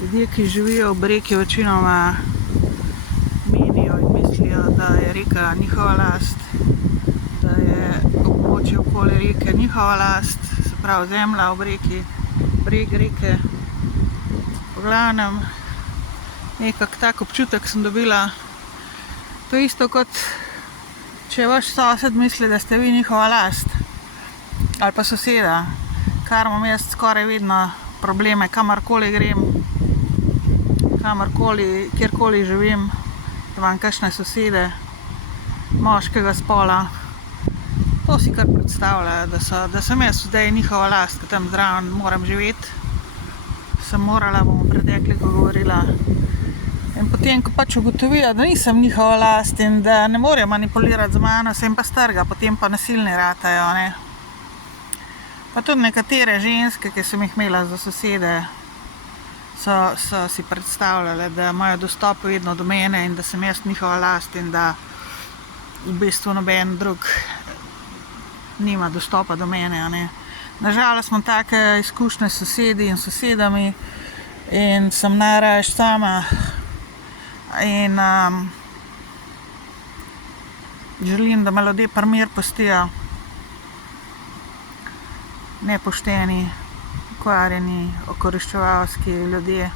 Ljudje, ki živijo ob reki, večinoma menijo in mislijo, da je reka njihova last, da je območje okoli reke njihova last, se pravi zemlja ob reki, breg reke. V glavnem, nekak tak občutek sem dobila. To je isto kot, če vaš sosed misli, da ste vi njihova last, ali pa soseda, kar imam jaz skoraj vedno probleme, kamorkoli grem, kjerkoli živim, da imam kakšne sosede moškega spola. To si kar predstavljajo, da sem jaz zdaj njihova last, ko tam zraven moram živeti. Sem morala, bom v pretekliku govorila. In potem, ko pač ugotovijo, da nisem njihova last in da ne morejo manipulirati z mano, se jim pa strga, potem pa nasilni ratajo, ne. Pa tudi nekatere ženske, ki sem jih imela za sosede, so si predstavljale, da imajo dostop vedno do mene in da sem jaz njihova last in da v bistvu noben drug nima dostopa do mene, ne. Nažalost imam take izkušnje s sosedi in sosedami in sem najraje sama in želim, da me ljudje pri miru pustijo. Nepošteni, okvarjeni, okoriščevalski ljudje,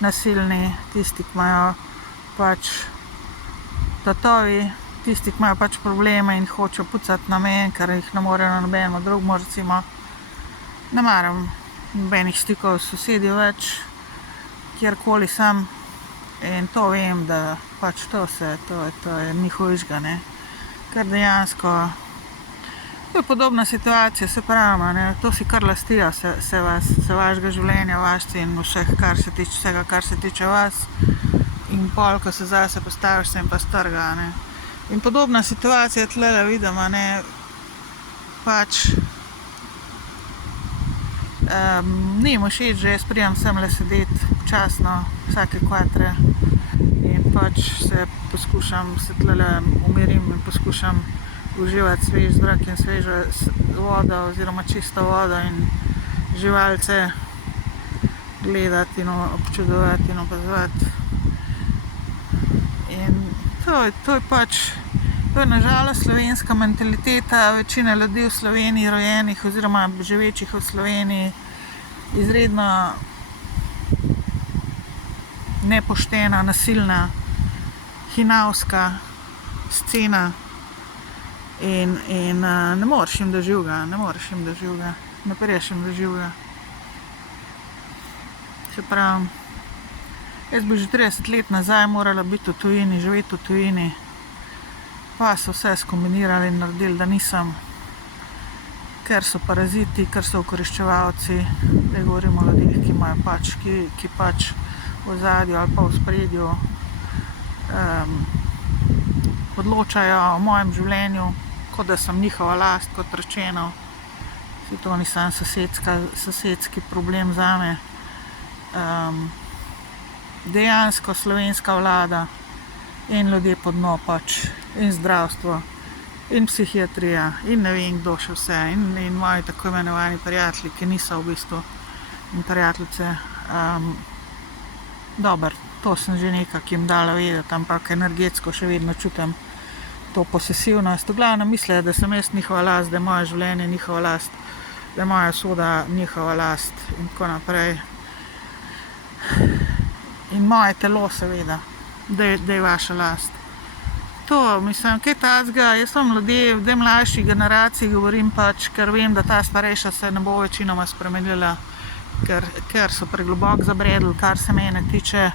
nasilni, tisti, ki imajo pač tatovi, tisti, ki imajo pač probleme in hočejo pucati na meni, ker jih ne morejo na nobenemu drugemu, recimo. Ne maram nobenih stikov s sosedi več, kjerkoli sem, in to vem, da pač to je njihovišga, ne. Ker dejansko to je podobna situacija, se pravim, ne, to si kar lastijo se vašega življenja, vašci in vsega, kar se tiče vas. In pol, ko se zase postaviš, se jim pa strga, ne. In podobna situacija tlele vidim, ne, pač ni jim všeč, že jaz pridem semle sedeti občasno, vsake kvatre in pač se poskušam, se tlele umirim in poskušam uživati svež zrak in svežo vodo oziroma čisto vodo in živalce gledati in občudovati in opazovati. In to je pač, to je na žalost slovenska mentaliteta, večina ljudi v Sloveniji rojenih oziroma živečih v Sloveniji, izredno nepoštena, nasilna, hinavska scena. In ne moreš jim do živega, ne priješ jim do živega. Se pravi, jaz bi že 30 let nazaj morala biti v tujini, živeti v tujini, pa so vse skombinirali in naredili, da nisem, ker so paraziti, ker so okoriščevalci. Zdaj govorimo o ljudeh, ki pač v ozadju ali pa v ospredju odločajo o mojem življenju, kot da sem njihova last, kot rečeno. Saj to ni samo sosedski problem zame. Dejansko slovenska vlada in ljudje pod dno pač, in zdravstvo, in psihiatrija, in ne vem kdo še vse, in moji tako imenovani prijatelji, ki niso v bistvu, in prijateljice. Dobro, to sem že nekako jim dala vedeti, ampak energetsko še vedno čutim to posesivnost. V glavnem mislijo, da sem jaz njihova last, da je moje življenje njihova last, da je moja usoda njihova last in tako naprej. In moje telo seveda, da je vaša last. To, mislim, kaj takega, jaz vam ljudje v tej mlajši generaciji govorim pač, ker vem, da ta starejša se ne bo večinoma spremenila, ker so pregloboko zabredli, kar se mene tiče,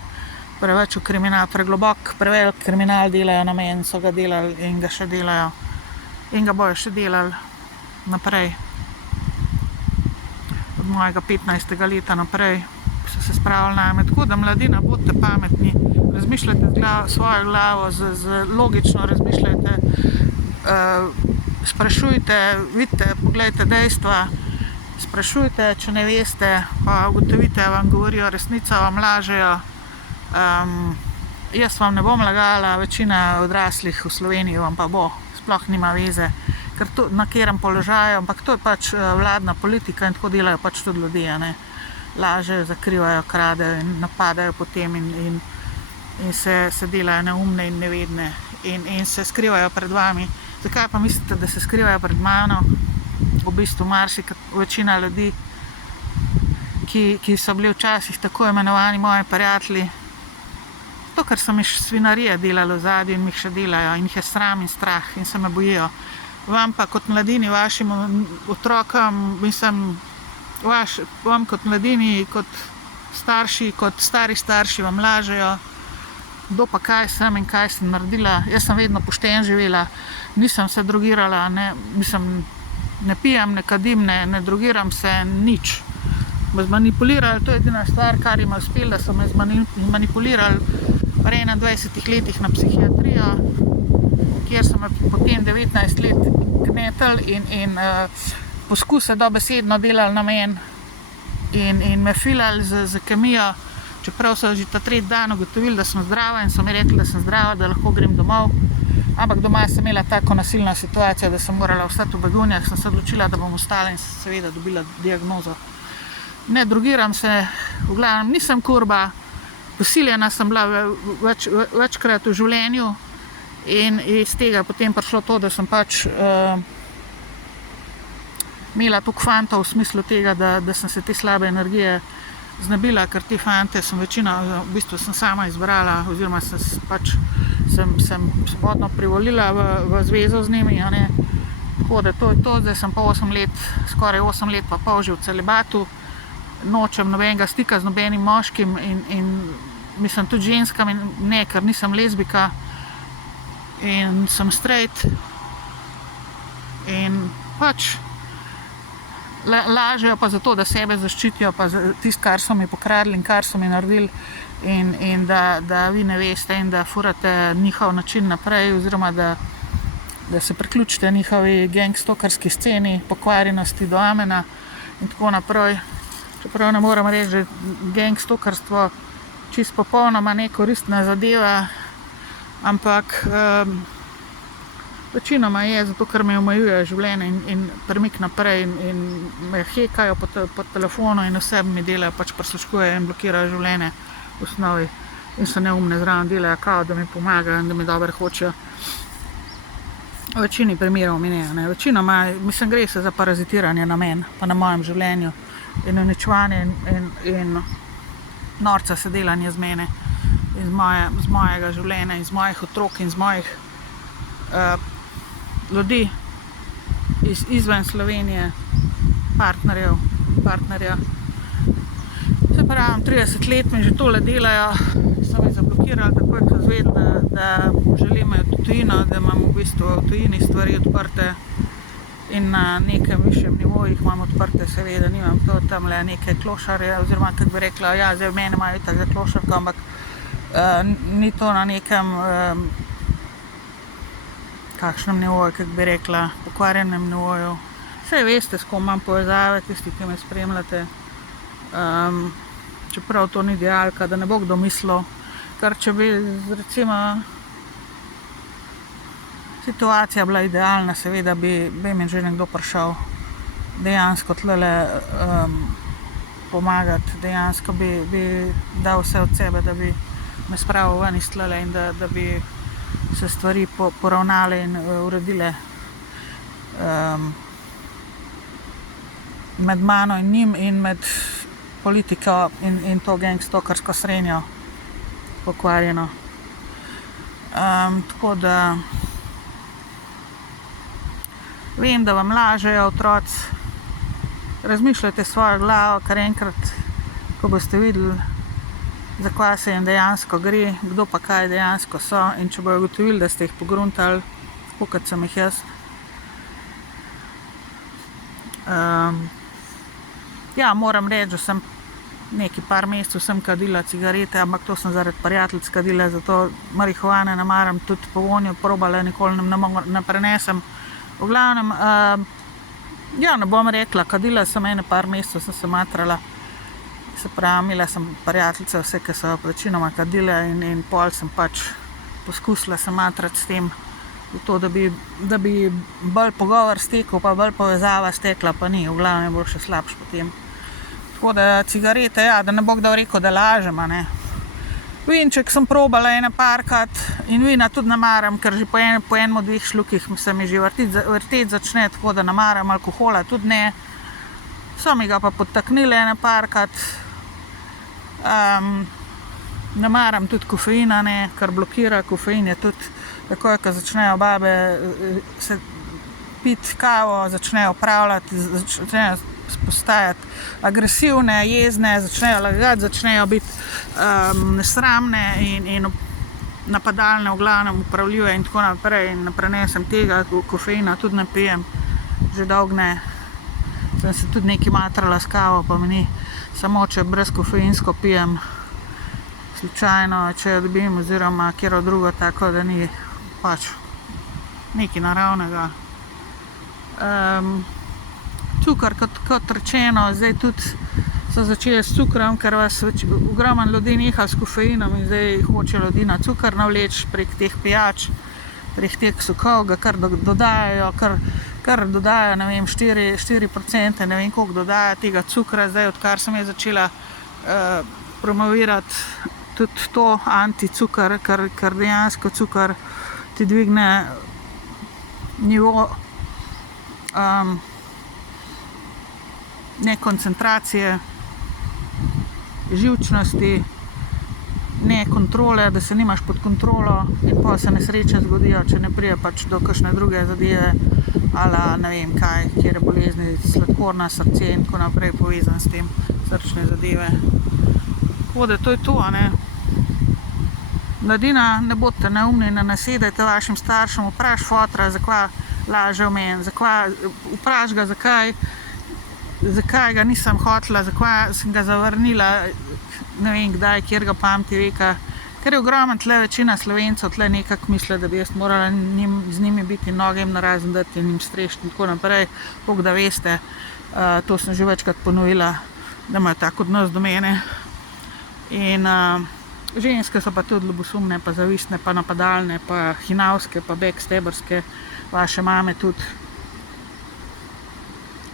preveč v kriminal, prevelik kriminal delajo na meni, so ga delali in ga še delajo in ga bojo še delali naprej. Od mojega 15. leta naprej so se spravili name. Tako da mladina, bodite pametni, razmišljajte svojo glavo, logično razmišljajte, sprašujte, vidite, poglejte dejstva, sprašujte, če ne veste, pa ugotovite, vam govorijo resnico, vam lažejo. Jaz vam ne bom lagala, večina odraslih v Sloveniji vam pa bo, sploh nima veze, ker to, na katerem položaju, ampak to je pač vladna politika in tako delajo pač tudi ljudje, ne. Lažejo, zakrivajo, kradejo in napadajo potem in se delajo neumne in nevedne in se skrivajo pred vami. Zakaj pa mislite, da se skrivajo pred mano? V bistvu večina ljudi, ki so bili včasih tako imenovani moji prijatelji, to, ker so mi svinarije delali v zadju in mi jih še delajo in jih je sram in strah in se me bojijo. Vam pa kot mladini, vašim otrokom, vam kot mladini, kot starši, kot stari starši vam lažejo, kdo pa kaj sem in kaj sem naredila. Jaz sem vedno pošteno živela, nisem se drogirala, ne pijem, ne kadim, ne drogiram se, nič. Me zmanipulirali, to je edina stvar, kar jim je uspelo, da so me zmanipulirali pri 21 letih na psihiatrijo, kjer so me potem 19 let gnetali in poskuse dobesedno delali na meni in me filali z kemijo, čeprav so že ta tretji dan ugotovili, da sem zdrava in so mi rekli, da sem zdrava, da lahko grem domov. Ampak doma sem imela tako nasilno situacijo, da sem morala ostati v Begunjah, sem se odločila, da bom ostala in seveda dobila diagnozo. Ne drogiram se, v glavnem nisem kurba, posiljena sem bila večkrat v življenju in iz tega potem prišlo to, da sem pač imela toliko fantov v smislu tega, da sem se te slabe energije znebila, ker te fante sem večino, v bistvu sem sama izbrala oziroma sem svobodno privolila v zvezo z njimi, a ne. Tako da to je to, zdaj sem pa 8 let, skoraj 8 let pa pol že v celibatu, nočem nobenega stika z nobenim moškim in mislim tudi ženskam, ne, ker nisem lezbika in sem straight in pač lažejo pa zato, da sebe zaščitijo, pa tisto, kar so mi pokradli in kar so mi naredili in da vi ne veste in da furate njihov način naprej oziroma da se priključite njihovi gangstokerski sceni, pokvarjenosti do amena in tako naprej. Čeprav ne moram reči, da je gangstokerstvo čisto popolnoma nekoristna zadeva, ampak večinoma je, zato ker me omejujejo življenje in premik naprej in me hekajo po telefonu in vse mi delajo, pač prisluškujejo in blokirajo življenje v osnovi in so neumne zraven delajo, kao da mi pomagajo in da mi dobro hočejo. V večini primerov mi ne. Večinoma, mislim, gre se za parazitiranje na meni, pa na mojem življenju in uničevanje in norca se delanje z mene in z mojega življenja in z mojih otrok in z mojih ljudi izven Slovenije, partnerja. Se pravim, 30 let mi že tole delajo, so mi zablokirali takoj, ko izvedeli, da želim iti v tujino, da imam v bistvu v tujini stvari odprte in na nekem višjem nivoju jih imam odprte, seveda nimam to tamle neke klošarje, oziroma kako bi rekla, ja, zdaj mene imajo itak za klošarko, ampak ni to na nekem kakšnem nivoju, kako bi rekla, pokvarjenem nivoju. Saj veste, s kom imam povezave, tisti, ki me spremljate. Čeprav to ni idealka, da ne bo kdo mislil, ker če bi recimo situacija bila idealna, seveda bi mi že nekdo prišel dejansko tlele pomagati, dejansko bi dal vse od sebe, da bi me spravil ven iz tlele in da bi se stvari poravnale in uredile med mano in njim in med politiko in to gangstokersko srenjo pokvarjeno. Tako da vem, da vam lažejo otroci, razmišljajte svojo glavo, kar enkrat, ko boste videli, za kaj se jim dejansko gre, kdo pa kaj dejansko so in če bojo ugotovili, da ste jih pogruntali, tako kot sem jih jaz. Ja, moram reči, da sem neki par mesecev sem kadila cigarete, ampak to sem zaradi prijateljic kadila, zato marihuane ne maram, tudi po vonju probala, nikoli ne prenesem V glavnem, ja, ne bom rekla, kadila sem ene par mesecev, sem se matrala. Se pravi, imela sem prijateljice, vse, ki so večinoma kadile in pol sem pač poskusila se matrati s tem, v to, da bi bolj pogovor stekel, pa bolj povezava stekla, pa ni, v glavnem je bolj še slabš potem. Tako da cigarete, ja, da ne bo kdo rekel, da lažem, a ne. Vinček sem probala ene parkrat in vina tudi ne maram, ker že po enem, dveh šlukih se mi že vrteti začne, tako da ne maram alkohola, tudi ne. So mi ga pa podtaknili ene parkrat. Ne maram tudi kofeina, ne, ker blokira. Kofein je tudi, takoj, ko začnejo babe se piti kavo, začnejo pravljati, začnejo postajati agresivne, jezne, začnejo lagati, začnejo biti nesramne in napadalne, v glavnem upravljive in tako naprej. In ne prenesem tega, kofeina tudi ne pijem, že dolgo ne. Sem se tudi nekaj matrala s kavo, pa mi ni, samo če brezkofeinsko pijem, slučajno, če jo dobim, oziroma katero drugo, tako da ni pač nekaj naravnega. Cukor, kot rečeno, zdaj tudi so začeli s cukrom, ker vas ogromno ljudi neha s kofeinom in zdaj hoče ljudi na cukor navleči prek teh pijač, prek teh sokov, ga kar dodajajo, kar dodajajo, ne vem, 4%, ne vem koliko dodaja tega cukra, zdaj odkar sem je začela promovirati tudi to anticukor, ker dejansko cukor ti dvigne nivo ne koncentracije, živčnosti, ne kontrole, da se nimaš pod kontrolo in pa se nesreče zgodijo, če ne prije pač do kakšne druge zadeve, ali ne vem kaj, kjer bolezni, sladkorna, srce in tako naprej povezan s tem, srčne zadeve. Tako da to je to, ne. Mladina, ne bodite neumni, ne nasedajte vašim staršem, vpraš fotra, zakaj laže v meni, vpraš ga, zakaj ga nisem hotela, zakaj sem ga zavrnila, ne vem kdaj, kjer ga pamti veka, ker je ogromno tle večina Slovencev tle nekako misli, da bi jaz morala z njimi biti noge jim narazen dati in jim strešiti in tako naprej, koliko da veste, to sem že večkrat ponovila, da imajo tak odnos do mene. In ženske so pa tudi ljubosumne, pa zavistne, pa napadalne, pa hinavske, pa backstaberske, vaše mame tudi.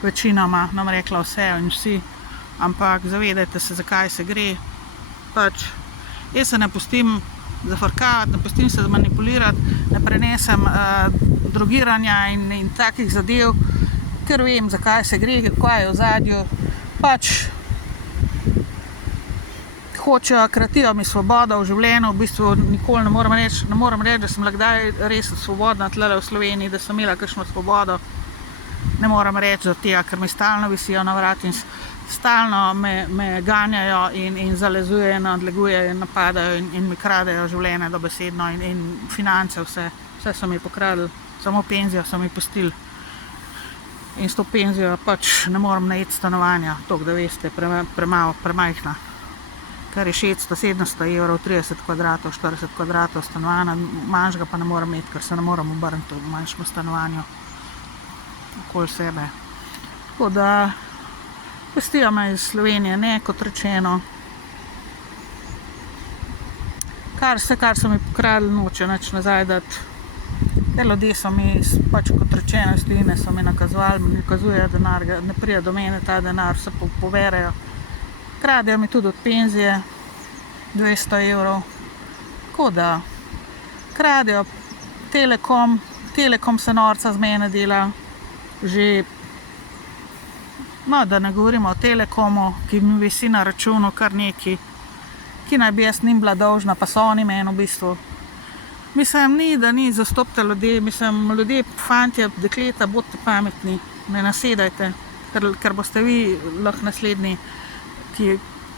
Večinoma, nam rekla vse in vsi, ampak zavedajte se, zakaj se gre. Pač, jaz se ne pustim zafrkavati, ne pustim se manipulirati, ne prenesem drogiranja in takih zadev, ker vem, zakaj se gre, kaj je v ozadju. Pač, hočejo, kratijo mi svobodo v življenju, v bistvu nikoli ne morem reči, da sem bila kdaj res svobodna tlele v Sloveniji, da sem imela kakšno svobodo. Ne morem reči, ker mi stalno visijo na vrat in stalno me ganjajo in zalezujejo, nadlegujejo in napadajo in mi kradejo življenje dobesedno in finance, vse so mi pokradli, samo penzijo so mi pustili. In s to penzijo pač ne morem najeti stanovanja, toliko da veste, premajhna. Kar je 600-700 evrov, 30 kvadratov, 40 kvadratov stanovanja, manjšega pa ne morem imeti, ker se ne morem obrniti v manjšem stanovanju okoli sebe. Tako da pustijo me iz Slovenije, ne, kot rečeno. Kar so mi pokradli, noče nič nazaj dati. Te ljudje so mi, pač kot rečeno, iz tujine so mi nakazovali, mi nakazujejo denar, ne pride do mene ta denar, vse poverejo. Kradejo mi tudi od penzije 200 evrov. Tako da kradejo Telekom se norca z mene dela. Že, no, da ne govorimo o Telekomu, ki mi visi na računu kar neki, ki naj bi jaz njim bila dolžna, pa so oni meni v bistvu. Mislim, da ni, zastopite ljudi, ljudje, fantje, dekleta, bodite pametni, ne nasedajte, ker boste vi lahko naslednji,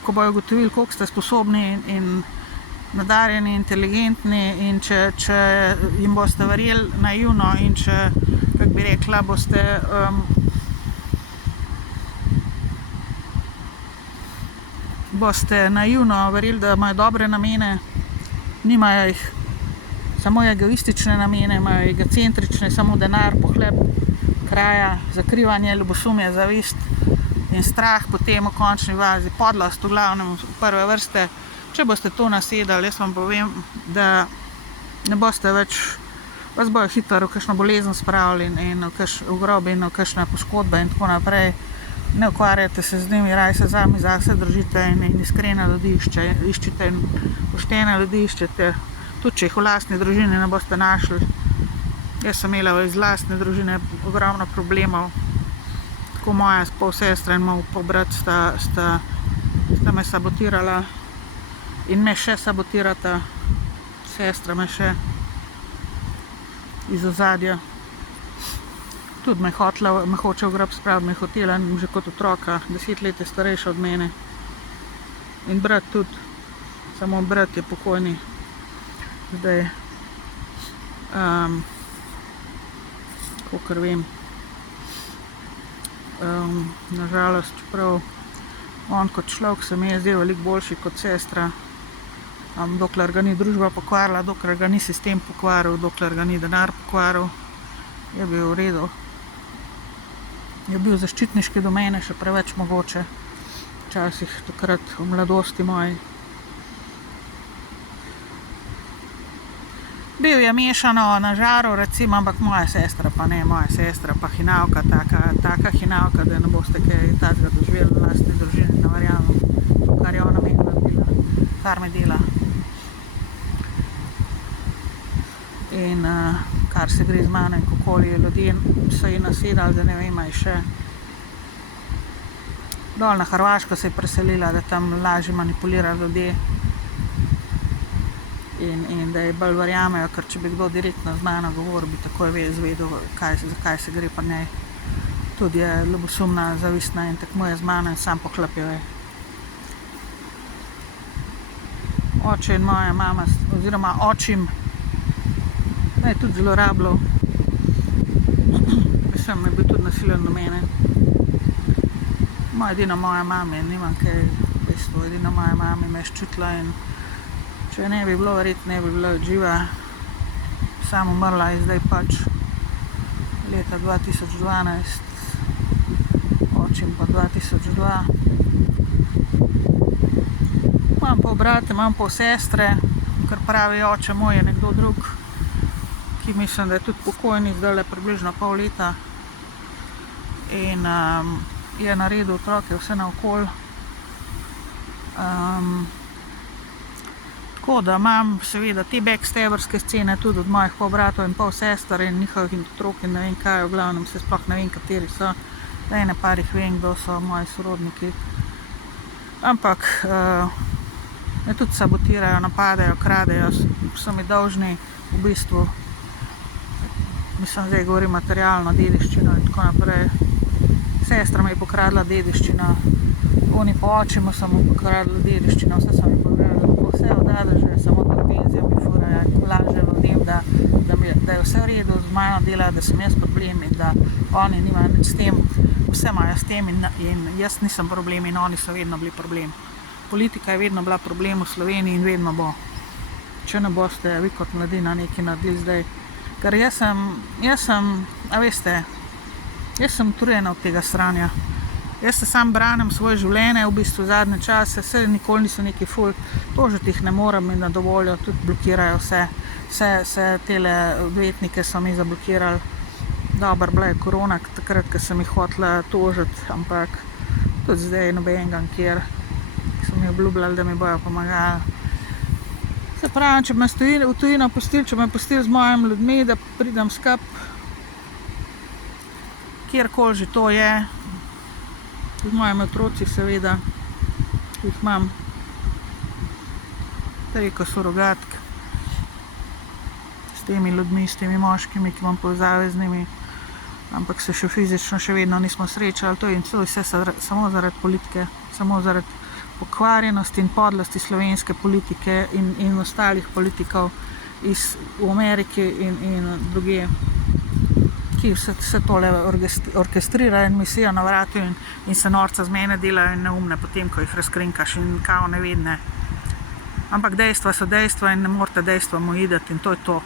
ko bojo ugotovili, koliko ste sposobni in nadarjeni, inteligentni in če jim boste verjeli naivno in če, kako bi rekla, boste naivno verjeli, da imajo dobre namene, nimajo jih, samo egoistične namene, imajo egocentrične, samo denar, pohleb, kraja, zakrivanje, ljubosumje, zavist in strah potem v končni vazi, podlost v glavnem v prve vrste. Če boste to nasedali, jaz vam povem, da ne boste več, vas bojo hitro v kakšno bolezen spravili in v grob in v kakšne poškodbe in tako naprej. Ne ukvarjate se z njimi, raj se sami zase držite in iskrene ljudi iščite in poštene ljudi iščete. Tudi če jih v lastni družini ne boste našli. Jaz sem imela iz lastne družine ogromno problemov. Tako moja polsestra in moj pobrat sta me sabotirala in me še sabotirata. Sestra me še iz ozadja. Tudi me hoče v grob spraviti, me hotela že kot otroka, 10 let je starejša od mene. In brat tudi, samo brat je pokojni. Zdaj, kakor vem, nažalost, čeprav on kot človek se mi je zdel veliko boljši kot sestra, dokler ga ni družba pokvarila, dokler ga ni sistem pokvaril, dokler ga ni denar pokvaril, je bil v redu. Je bil zaščitniški do mene še preveč mogoče, včasih takrat v mladosti moji. Bil je mešano na žaru, recimo, ampak moja sestra pa ne, moja sestra pa hinavka, taka hinavka, da ne boste kaj takega doživeli v lastni družini, ne verjamem, to, kar je ona meni naredila, kar me dela. In kar se gre z mano in kakoli ljudje so ji nasedali, da ne vem, aj še. Dol na Hrvaško se je preselila, da tam lažje manipulira ljudje. In da je bolj verjamejo, ker če bi kdo direktno z mano govoril, bi takoj izvedel, zakaj se gre pa njej. Tudi je ljubosumna, zavistna in tekmuje z mano in sam pohlepil je. Oče in moja mama, oziroma očim, me je tudi zlorabljal. Mislim, je bil tudi nasilen do mene. Edina moja mama, nimam kaj v bistvu, edina moja mama me je ščutila in če je ne bi bilo, verjetno ne bi bila živa. Sam umrla je zdaj pač leta 2012, očim pa 2002. Imam pol brate, imam pol sestre, kar pravi oče moj je nekdo drug, ki mislim, da je tudi pokojni, zdajle približno pol leta. In je naredil otroke vse naokoli. Tako da imam seveda te backstaberske scene tudi od mojih polbratov in polsester in njihovih otrok in ne vem kaj, v glavnem se sploh ne vem, kateri so. Da ene par jih vem, kdo so moji sorodniki. Ampak me tudi sabotirajo, napadajo, kradejo, so mi dolžni v bistvu. Mislim, zdaj govorim materialno dediščino in tako naprej. Sestra mi je pokradla dediščino, oni po očimu so mu pokradli dediščino, vse so mi povedali, vse odadeže, samo to penzijo mi furajo in lažejo ljudem, da je vse v redu, z mano delajo, da sem jaz problem in da oni nimajo nič s tem, vse imajo s tem in jaz nisem problem in oni so vedno bili problem. Politika je vedno bila problem v Sloveniji in vedno bo. Če ne boste vi kot mladina nekaj naredili zdaj. Ker jaz sem, a veste, jaz sem utrujena od tega sranja. Jaz se sam branim svoje življenje, v bistvu zadnje čase, se nikoli niso neki ful, tožiti jih ne morem in na dovoljo, tudi blokirajo vse tele odvetnike so mi zablokirali. Dobro, bila je korona, takrat, ko sem jih hotela tožiti, ampak tudi zdaj nobenega nikjer, ki so mi obljubljali, da mi bojo pomagali. Se pravim, če me v tujino pustili, če me pustili z mojimi ljudmi, da pridem skap, kjerkoli že to je, z mojimi otroci seveda, ki jih imam, preko surogatk, s temi ljudmi, s temi moškimi, ki imam povezave z njimi, ampak se še fizično še vedno nismo srečali, to in to vse samo zaradi politike, samo zaradi pokvarjenosti in podlosti slovenske politike in ostalih politikov v Ameriki in druge, ki vse tole orkestrirajo in misijo na vratu in se norca z mene delajo in neumne potem, ko jih razkrinkaš in kao nevedne. Ampak dejstva so dejstva in ne morete dejstva uideti in to je to.